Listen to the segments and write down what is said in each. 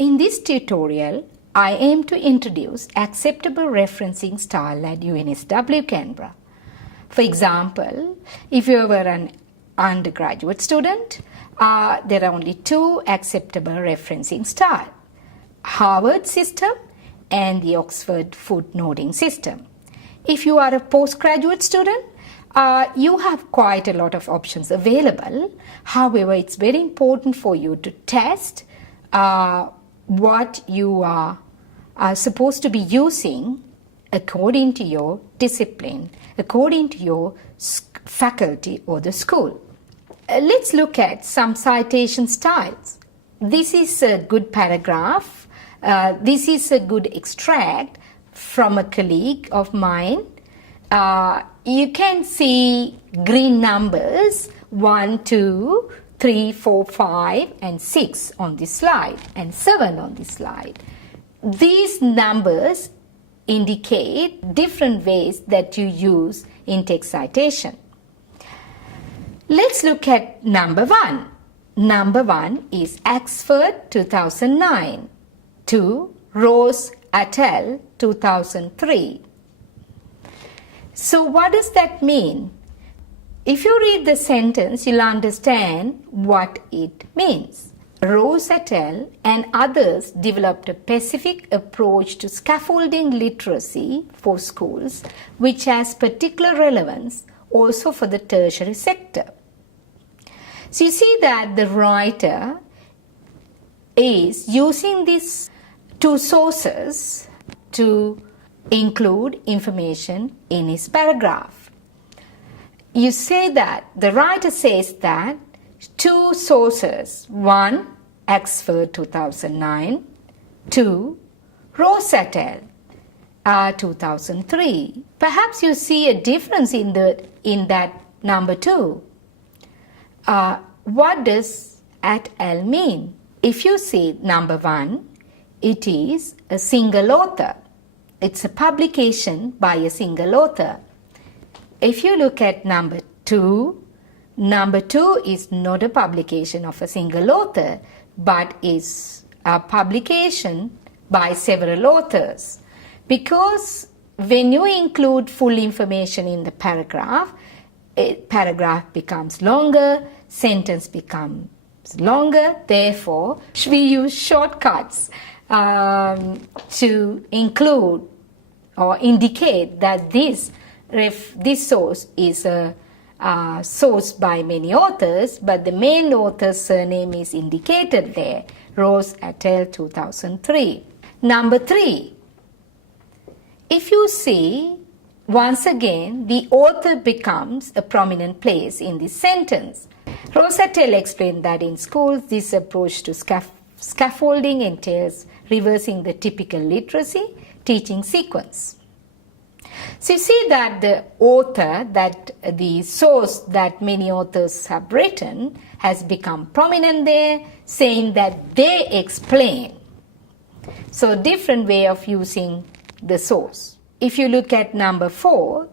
In this tutorial, I aim to introduce acceptable referencing style at UNSW Canberra. For example, if you were an undergraduate student, there are only two acceptable referencing styles: Harvard system and the Oxford Footnoting system. If you are a postgraduate student, you have quite a lot of options available. However, it's very important for you to test what you are supposed to be using according to your discipline, according to your faculty or the school. Let's look at some citation styles. This is a good paragraph. This is a good extract from a colleague of mine. You can see green numbers 1, 2, 3, 4, 5 and 6 on this slide and 7 on this slide. These numbers indicate different ways that you use in-text citation. Let's look at number 1. Number 1 is Oxford 2009 to Rose et al. 2003. So what does that mean? If you read the sentence, you'll understand what it means. Rose et al. And others developed a specific approach to scaffolding literacy for schools, which has particular relevance also for the tertiary sector. So you see that the writer is using these two sources to include information in his paragraph. You say that the writer says that two sources, one Oxford 2009, two Rose et al. 2003. Perhaps you see a difference in that number 2. What does et al. Mean? If you see number 1, it is a single author. It's a publication by a single author. If you look at number 2 is not a publication of a single author, but is a publication by several authors. Because when you include full information in the paragraph becomes longer, sentence becomes longer. Therefore, we use shortcuts to include or indicate that this source is a source by many authors, but the main author's surname is indicated there, Rose et al. 2003. Number 3. If you see, once again, the author becomes a prominent place in this sentence. Rose et al. Explained that in schools, this approach to scaffolding entails reversing the typical literacy teaching sequence. So you see that the author, that the source that many authors have written has become prominent there, saying that they explain. So different way of using the source. If you look at number 4,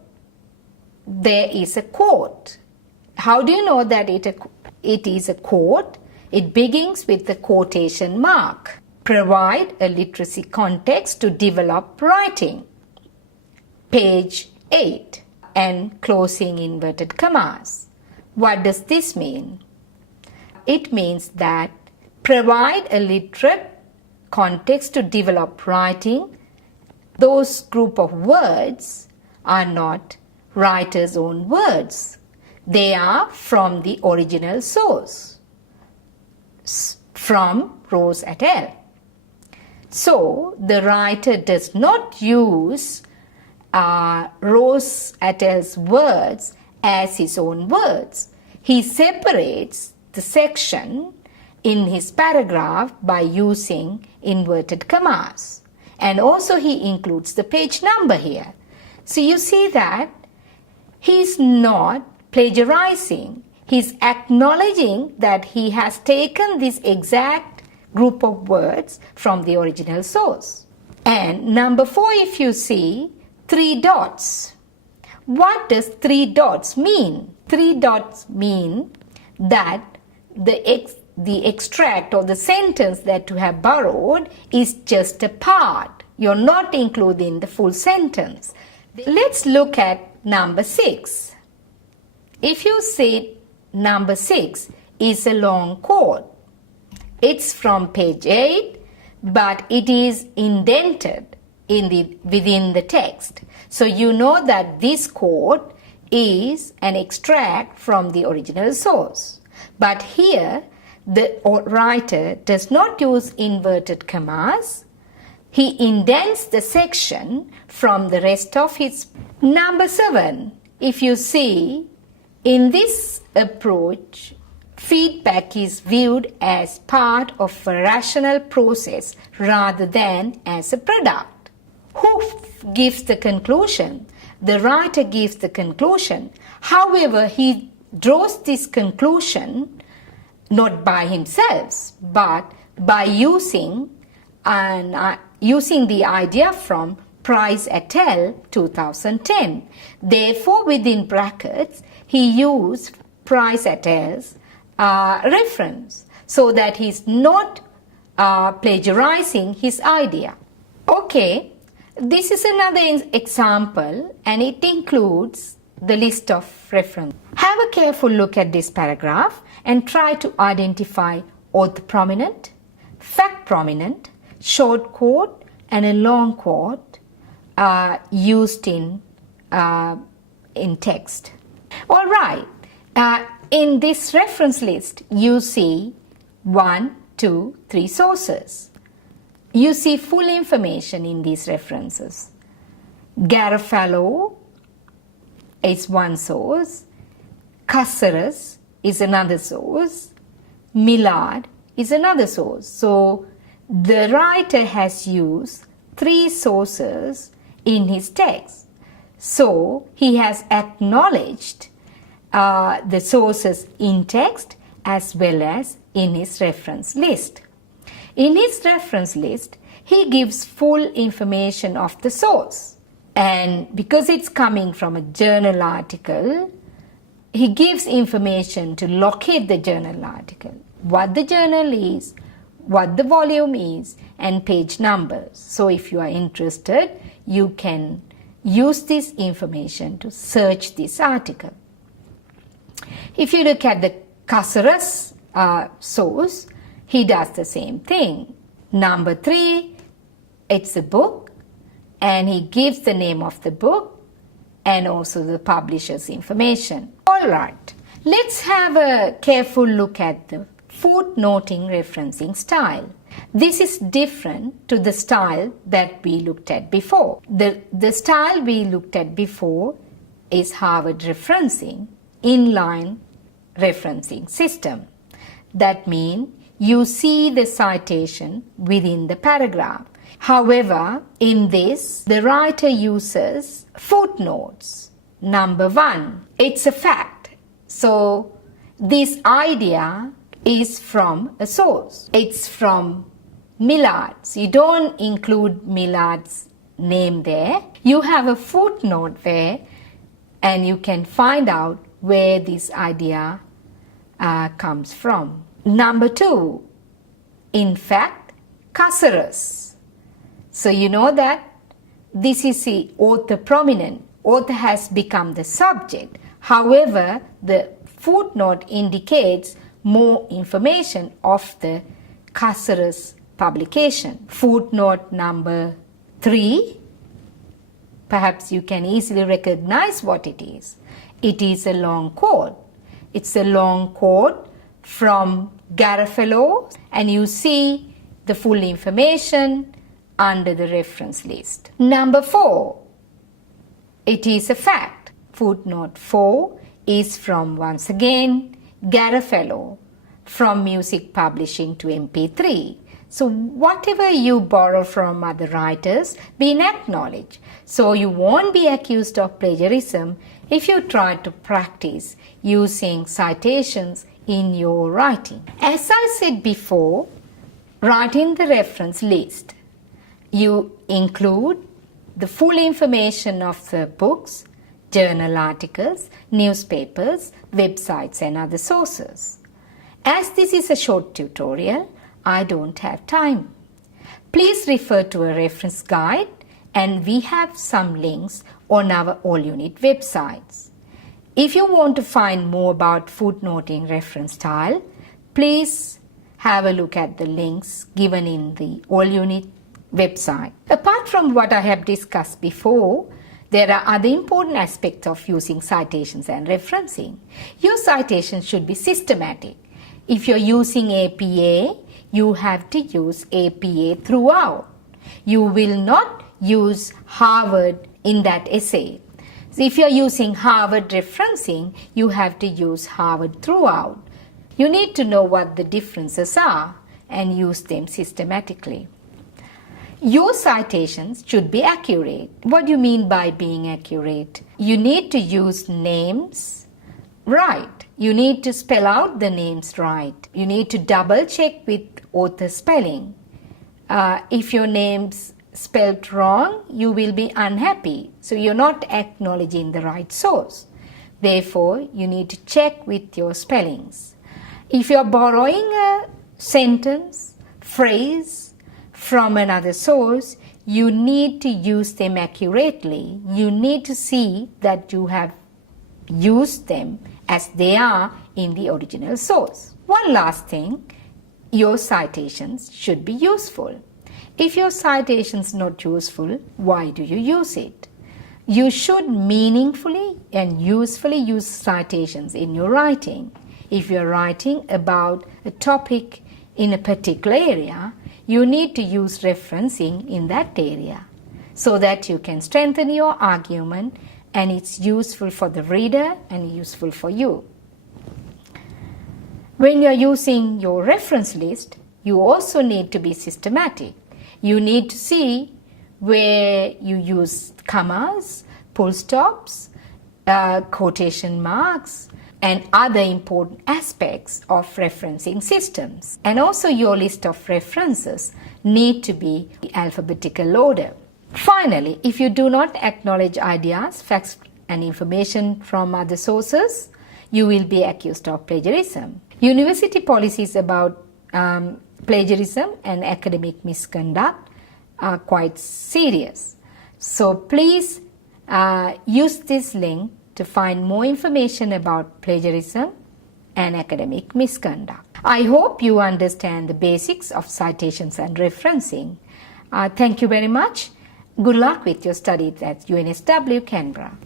there is a quote. How do you know that it is a quote? It begins with the quotation mark. Provide a literacy context to develop writing. Page 8 and closing inverted commas. What does this mean? It means that provide a literate context to develop writing. Those group of words are not writer's own words. They are from the original source, from Rose et al. So the writer does not use Rose et al.'s words as his own words. He separates the section in his paragraph by using inverted commas. And also he includes the page number here. So you see that he's not plagiarizing. He's acknowledging that he has taken this exact group of words from the original source. And number 4, if you see, 3 dots. What does 3 dots mean? 3 dots mean that the extract or the sentence that you have borrowed is just a part. You're not including the full sentence. Let's look at number 6. If you say number 6 is a long quote, it's from page 8, but it is indented within the text. So you know that this quote is an extract from the original source. But here, the writer does not use inverted commas. He indents the section from the rest of his. Number 7, if you see, in this approach, feedback is viewed as part of a rational process rather than as a product. Who gives the conclusion? The writer gives the conclusion. However, he draws this conclusion not by himself, but by using the idea from Price et al. 2010. Therefore, within brackets, he used Price et al.'s reference so that he's not plagiarizing his idea. Okay, this is another example, and it includes the list of references. Have a careful look at this paragraph and try to identify author prominent, fact prominent, short quote, and a long quote used in text. All right. In this reference list, you see 1, 2, 3 sources. You see full information in these references. Garofalo is one source. Caceres is another source. Millard is another source. So the writer has used 3 sources in his text. So he has acknowledged the sources in text as well as in his reference list. In his reference list, he gives full information of the source. And because it's coming from a journal article, he gives information to locate the journal article, what the journal is, what the volume is, and page numbers. So if you are interested, you can use this information to search this article. If you look at the Caceres source, he does the same thing. Number 3, it's a book, and he gives the name of the book and also the publisher's information. All right, let's have a careful look at the footnoting referencing style. This is different to the style that we looked at before. The style we looked at before is Harvard referencing, inline referencing system. That means you see the citation within the paragraph. However, in this, the writer uses footnotes. Number 1, it's a fact. So this idea is from a source. It's from Millard's. You don't include Millard's name there. You have a footnote there, and you can find out where this idea comes from. Number 2, in fact, Caceres. So you know that this is the author prominent. Author has become the subject. However, the footnote indicates more information of the Caceres publication. Footnote number 3, perhaps you can easily recognize what it is. It is a long quote. It's a long quote from Garofalo, and you see the full information under the reference list. Number 4, it is a fact. Footnote 4 is from, once again, Garofalo, from music publishing to MP3. So whatever you borrow from other writers, been acknowledged. So you won't be accused of plagiarism if you try to practice using citations in your writing. As I said before, writing the reference list, you include the full information of the books, journal articles, newspapers, websites, and other sources. As this is a short tutorial, I don't have time. Please refer to a reference guide, and we have some links on our all-unit websites. If you want to find more about footnoting reference style, please have a look at the links given in the all-unit website. Apart from what I have discussed before, there are other important aspects of using citations and referencing. Your citations should be systematic. If you're using APA, you have to use APA throughout. You will not use Harvard in that essay. So if you're using Harvard referencing, you have to use Harvard throughout. You need to know what the differences are and use them systematically. Your citations should be accurate. What do you mean by being accurate? You need to use names right. You need to spell out the names right. You need to double check with author spelling. If your name's spelled wrong, you will be unhappy. So you're not acknowledging the right source. Therefore, you need to check with your spellings. If you're borrowing a sentence, phrase from another source, you need to use them accurately. You need to see that you have used them as they are in the original source. One last thing, your citations should be useful. If your citation's not useful, why do you use it? You should meaningfully and usefully use citations in your writing. If you're writing about a topic in a particular area, you need to use referencing in that area so that you can strengthen your argument and it's useful for the reader and useful for you. When you're using your reference list, you also need to be systematic. You need to see where you use commas, full stops, quotation marks, and other important aspects of referencing systems. And also your list of references need to be in alphabetical order. Finally, if you do not acknowledge ideas, facts, and information from other sources, you will be accused of plagiarism. University policies about plagiarism and academic misconduct are quite serious. So please use this link to find more information about plagiarism and academic misconduct. I hope you understand the basics of citations and referencing. Thank you very much. Good luck with your studies at UNSW Canberra.